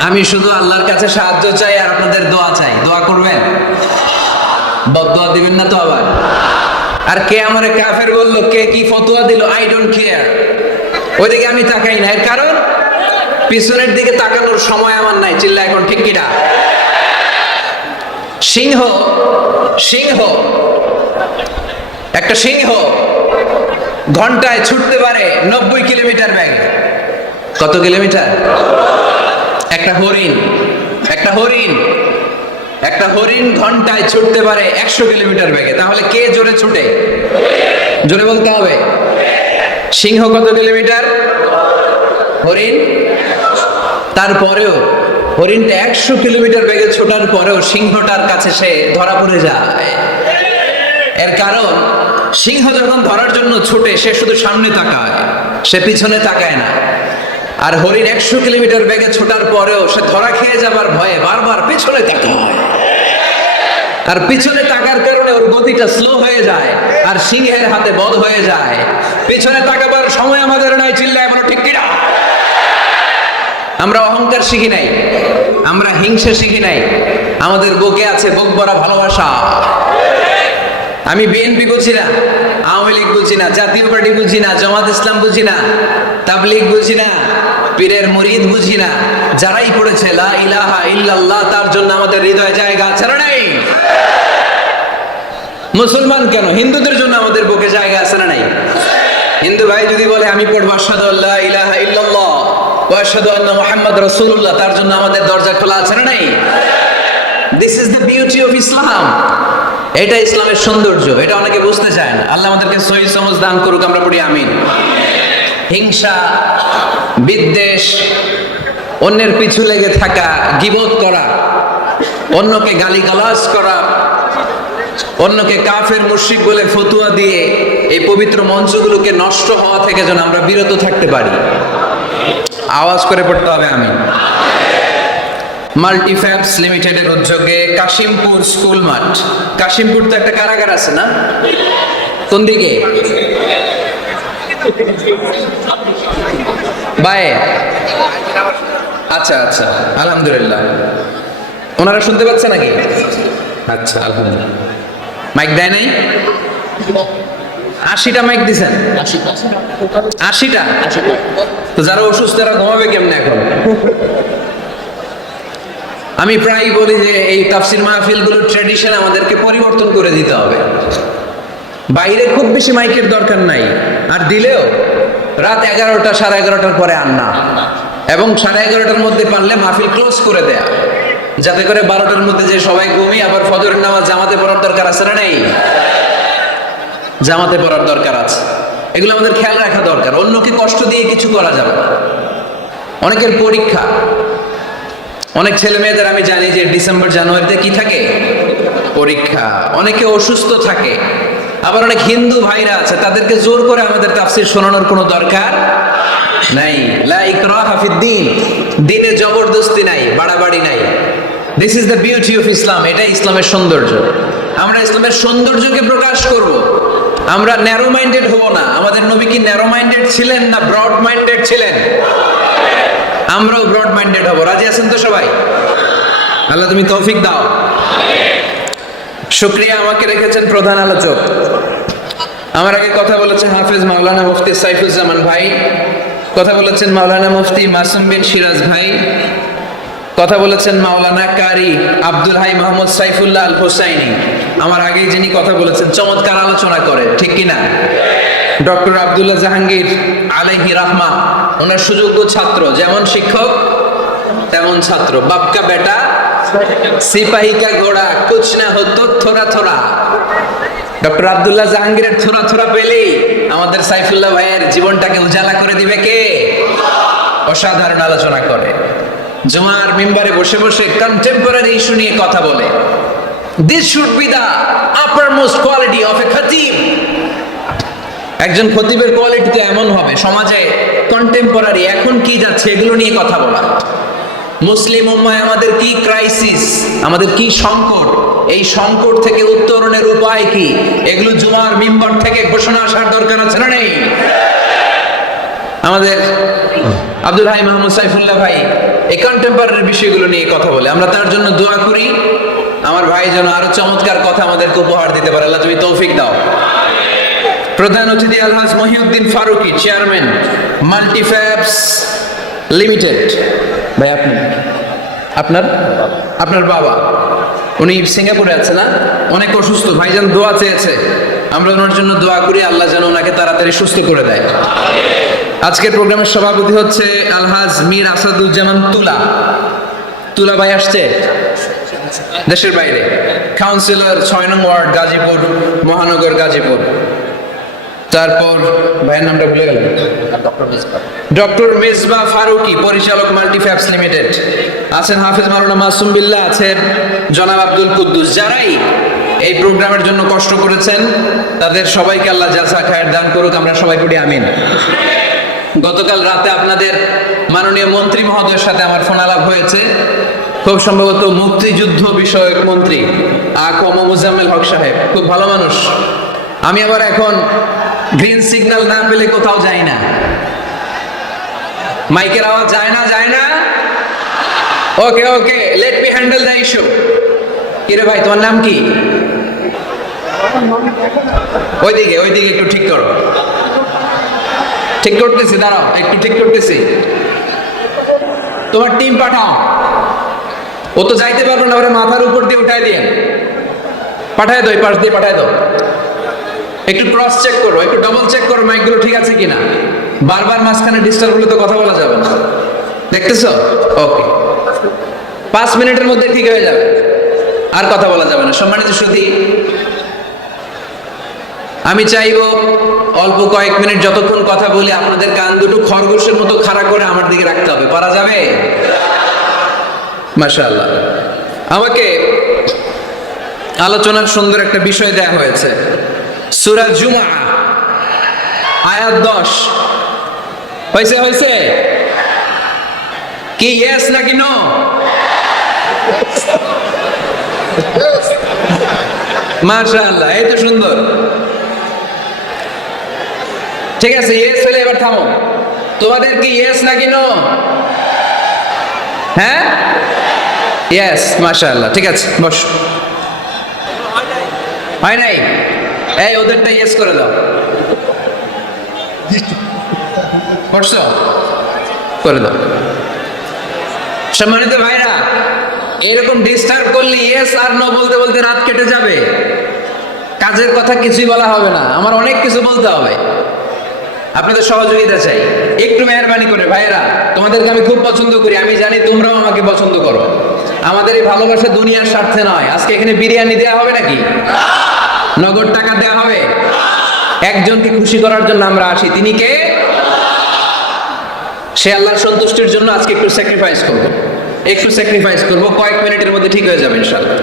আমি শুধু আল্লাহর কাছে সাহায্য চাই আর আপনাদের দোয়া চাই। দোয়া করবেন? বদোয়া দিবেন না তো আবার? আর কে আমারে কাফের বলল, কে কি ফতোয়া দিল? আই ডোন্ট কেয়ার ওইদিকে আমি তাকাই না। এর কারণ? পিছনের দিকে তাকানোর সময় আমার নাই। চিল্লা এখন, ঠিক কিনা? সিংহ সিংহ। একটা সিংহ ঘন্টায় ছুটতে পারে নব্বই কিলোমিটার ব্যাগে কত কিলোমিটার? একটা হরিণ একটা হরিণ একটা হরিণ ঘন্টায় ছুটতে পারে একশো কিলোমিটার বেগে। তাহলে কে জোরে ছুটে? জোরে বলতে হবে। সিংহ কত কিলোমিটার? হরিণ? তারপরেও হরিণটা একশো কিলোমিটার বেগে ছোটার পরেও সিংহটার কাছে সে ধরা পড়ে যায়। এর কারণ, সিংহ যখন ধরার জন্য ছুটে, সে শুধু সামনে তাকায়, সে পিছনে তাকায় না। আর হরিণ একশো কিলোমিটার বেগে ছোটার পরেও সে ধরা খেয়ে যাবার ভয়ে বারবার পিছনে তাকায়। আর পিছনে তাকার কারণে ওর গতিটা স্লো হয়ে যায় আর সিংহের হাতে বধ হয়ে যায়। পিছনে তাকাবার সময় আমাদের নাই, চিল্লায় বলো, ঠিক কিনা? আমরা অহংকার শিখি নাই, আমরা হিংসা শিখি নাই। আমাদের বুকে আছে বুক ভরা ভালোবাসা। আমি বিএনপি বুঝি না, আওয়ামী লীগ বুঝি না, জাতীয় পার্টি বুঝি না, জামাত ইসলাম বুঝি না, তাবলিগ বুঝি না, পীরের মুরিদ বুঝি না, যারাই পড়েছে লা ইলাহা ইল্লাল্লাহ, তার জন্য আমাদের হৃদয়ে জায়গা আছে না নাই? মুসলমান কেন? হিন্দুদের জন্য আমাদের বুকে জায়গা আছে না নাই? হিন্দু ভাই যদি বলে, আমি পড়ব আশহাদু আল্লাহ ইলাহা ইল্লাল্লাহ ওয়া আশহাদু আন্না মুহাম্মদ রাসূলুল্লাহ, তার জন্য আমাদের দরজা খোলা আছে না নাই? This is the beauty of Islam এটা ইসলামের সৌন্দর্য, এটা অনেকে বুঝতে চায় না। আল্লাহ আমাদেরকে সহি সমাজ দান করুক, আমরা পড়ি আমিন। হিংসা, বিদ্বেষ, অন্যের পিছু লেগে থাকা গিবোধ করা, অন্যকে গালিগালাজ করা, অন্যকে কাফের মুশরিক বলে ফতুয়া দিয়ে এই পবিত্র মঞ্চগুলোকে নষ্ট হওয়া থেকে যেন আমরা বিরত থাকতে পারি। আওয়াজ করে পড়তে হবে আমি মাল্টিফ্যাবস লিমিটেডের উদ্যোগে কাশিমপুর স্কুল মাঠ। কাশিমপুর তো একটা কারাগার আছে না? কোন দিকে? আচ্ছা আচ্ছা আলহামদুলিল্লাহ। ওনারা শুনতে পাচ্ছে নাকি? আচ্ছা আলহামদুলিল্লাহ। মাইক দেয় নাই? আশিটা মাইক দিছেন? আশিটা? তো যারা অসুস্থ, তারা ঘুমাবে কেমনে এখন? আমি প্রায় বলি যে এই তাফসির মাহফিলগুলোর ট্রেডিশন আমাদেরকে পরিবর্তন করে দিতে হবে। বাইরে খুব বেশি মাইকের দরকার নাই। আর দিলেও রাত এগারোটা, সাড়ে এগারোটার পরে আর না। এবং সাড়ে এগারোটার মধ্যে পারলে মাহফিল ক্লোজ করে দেয়া। যাতে করে বারোটার মধ্যে যে সবাই ঘুমিয়ে আবার ফজরের নামাজ জামাতে পড়ার দরকার আছে না নেই? জামাতে পড়ার দরকার আছে। এগুলো আমাদের খেয়াল রাখা দরকার। অন্যকে কষ্ট দিয়ে কিছু করা যাবে না। অনেকের পরীক্ষা। অনেক ছেলে মেয়েদের আমি জানি যে ডিসেম্বর, জানুয়ারিতে কি থাকে? পরীক্ষা। অনেকে অসুস্থ থাকে। আবার অনেক হিন্দু ভাইরা আছে, তাদেরকে জোর করে আমাদের তাফসির শোনানোর কোনো দরকার নাই। লা ইকরাহা ফিদ্দিন দিনে। জবরদস্তি নাই, বাড়াবাড়ি নাই। This is the beauty of Islam এটা ইসলামের সৌন্দর্য। আমরা ইসলামের সৌন্দর্যকে প্রকাশ করব। আমরা ন্যারো মাইন্ডেড হব না। আমাদের নবী কি ন্যারো মাইন্ডেড ছিলেন না ব্রড মাইন্ডেড ছিলেন? আমরাও ব্রড মাইন্ডেড হব। রাজি আছেন তো সবাই? আল্লাহ তুমি তৌফিক দাও। শুক্রিয়া, আমাকে রেখেছেন প্রধান আলোচক। আমার আগে কথা বলেছেন হাফেজ মাওলানা মুফতি সাইফুজ্জামান ভাই। কথা বলেছেন মাওলানা মুফতি মাসুম বিন সিরাজ ভাই। কথা বলেছেন মাওলানা কারি আব্দুল হাই মোহাম্মদ সাইফুল্লাহ আল হোসাইনি। আমার আগেই যিনি কথা বলেছেন, চমৎকার আলোচনা করে, ঠিক কিনা? ডক্টর আব্দুল্লাহ জাহাঙ্গীর আলাইহি রাহমা। ওনার সুযোগ্য ছাত্র, যেমন শিক্ষক, তেমন ছাত্র। বাপকা বেটা সিপাহী কা ঘোড়া কুছ না হতো থোড়া থোড়া। ডক্টর আবদুল্লাহ জাহাঙ্গীরের থোড়া থোড়া পেলেই আমাদের সাইফুল্লাহ ভাইয়ের জীবনটাকে উজালা করে দিবে কে? অসাধারণ আলোচনা করে। জুমার মিম্বারে বসে বসে কন্টেম্পোরারি ইস্যু নিয়ে কথা বলে। This should be the upper most quality of a খতিব একজন খতিবের কোয়ালিটিতে এমন হবে? সমাজে কন্টেম্পোরারি এখন কি যাচ্ছে এগুলো নিয়ে কথা বলা। মুসলিম উম্মায় আমাদের কি ক্রাইসিস আমাদের কি সংকট? এই সংকট থেকে উত্তরণের উপায় কি? এগুলো জুমার মিম্বর থেকে ঘোষণা আসার দরকার আছে না নেই? আমাদের আব্দুল হাই মাহমুদ সাইফুল্লাহ ভাই এই কন্টেম্পোরারি বিষয়গুলো নিয়ে কথা বলে। আমরা তার জন্য দোয়া করি। আমার ভাই যেন আরও চমৎকার কথা আমাদেরকে উপহার দিতে পারে। আল্লাহ তুমি তৌফিক দাও। প্রধান অতিথি Alhaj Mohiuddin Faruqi, chairman Multifabs limited. ভাই, আপনি আপনার? আপনার বাবা। উনি সিঙ্গাপুরে আছে না? অনেক অসুস্থ। ভাইজান দোয়া চেয়েছে। আমরা ওনার জন্য দোয়া করি, আল্লাহ যেন ওনাকে তাড়াতাড়ি সুস্থ করে দেয়। আজকের প্রোগ্রামের সভাপতি হচ্ছে আলহাজ মীর আসাদুজ্জামান তুলা। তুলা ভাই আসছে? দেশের বাইরে। কাউন্সিলর, ছয় নং ওয়ার্ড, গাজীপুর, মহানগর, গাজীপুর। তারপর ভাইয়ের নামটা ভুলে গেলাম। ডক্টর মেজবা ফারুকি পরিচালক মাল্টিফ্যাপস লিমিটেড। আছেন হাফিজ মাওলানা মাসুম বিল্লাহ আছেন জনাব আব্দুল কুদ্দুস। যারাই এই প্রোগ্রামের জন্য কষ্ট করেছেন তাদের সবাইকে আল্লাহ জাযা খায়ের দান করুক আমরা সবাই পড়ি আমিন। গতকাল রাতে আপনাদের মাননীয় মন্ত্রী মহোদয়ের সাথে আমার ফোন আলাপ হয়েছে। খুব সম্ভবত মুক্তিযুদ্ধ বিষয়ক মন্ত্রী আকম মুজাম্মেল হক সাহেব। খুব ভালো মানুষ। আমি আবার এখন গ্রিন সিগন্যাল না পেলে কোথাও যাই না। মাইকের আওয়াজ যায় না যায় না। Okay okay let me handle the issue কিরে ভাই, তোমার নাম কি? ওইদিকে ওইদিকে একটু ঠিক করো। ঠিক করতেছি, দাঁড়াও, একটু ঠিক করতেছি। তোমার টিম পাঠাও। ও তো যাইতে পারবে না, ওরা মাথার উপর দিয়ে উঠাই দিয়ে। পাঠায় দাও, এই পাশ দিয়ে পাঠায় দাও। একটু ক্রস চেক করো, একটু ডবল চেক করো মাইকগুলো ঠিক আছে কিনা? বারবার মাঝখানে ডিস্টার্ব হলে তো কথা বলা যাবে না। দেখতেছো? ওকে পাঁচ মিনিটের মধ্যে ঠিক হয়ে যাবে। আর কথা বলা যাবে না। সম্মানিত সুধী আমি চাইব অল্প কয়েক মিনিট যতক্ষণ কথা বলি, আপনাদের কান দুটো খরগোশের মতো খাড়া করে আমার দিকে রাখতে হবে। পারা যাবে? মাশাআল্লাহ। আমাকে আলোচনার সুন্দর একটা বিষয় দেয়া হয়েছে। সূরা জুমা আয়াত দশ। হয়েছে হয়েছে কি ইয়েস নাকি নো মাশাআল্লাহ, এই তো সুন্দর। ঠিক আছে ইয়েস হলে এবার থামো। তোমাদের কি ইয়েস নাকি নো হ্যাঁ? ইয়েস মাশাআল্লাহ, ঠিক আছে, বস। হয় নাই? এই, ওদেরটা ইয়েস করে দাও। করছ করে দাও। সম্মানিত ভাইরা, এরকম ডিস্টার্ব করলে ইয়েস আর নো বলতে বলতে রাত কেটে যাবে। কাজের কথা কিছুই বলা হবে না। আমার অনেক কিছু বলতে হবে। আপনাদের সহযোগিতা চাই। একটু মেহরবানি করে ভাইরা তোমাদেরকে আমি খুব পছন্দ করি। আমি জানি তোমরাও আমাকে পছন্দ করো। আমাদের এই ভালোবাসা দুনিয়ার স্বার্থে নয়। আজকে এখানে বিরিয়ানি দেওয়া হবে নাকি? নগদ টাকা দেওয়া হবে। একজনকে খুশি করার জন্য আমরা আসি। তিনি কে? সে আল্লাহর সন্তুষ্টির জন্য আজকে একটু স্যাক্রিফাইস করব। একটু স্যাক্রিফাইস করব। কয়েক মিনিটের মধ্যে ঠিক হয়ে যাবে ইনশাল্লাহ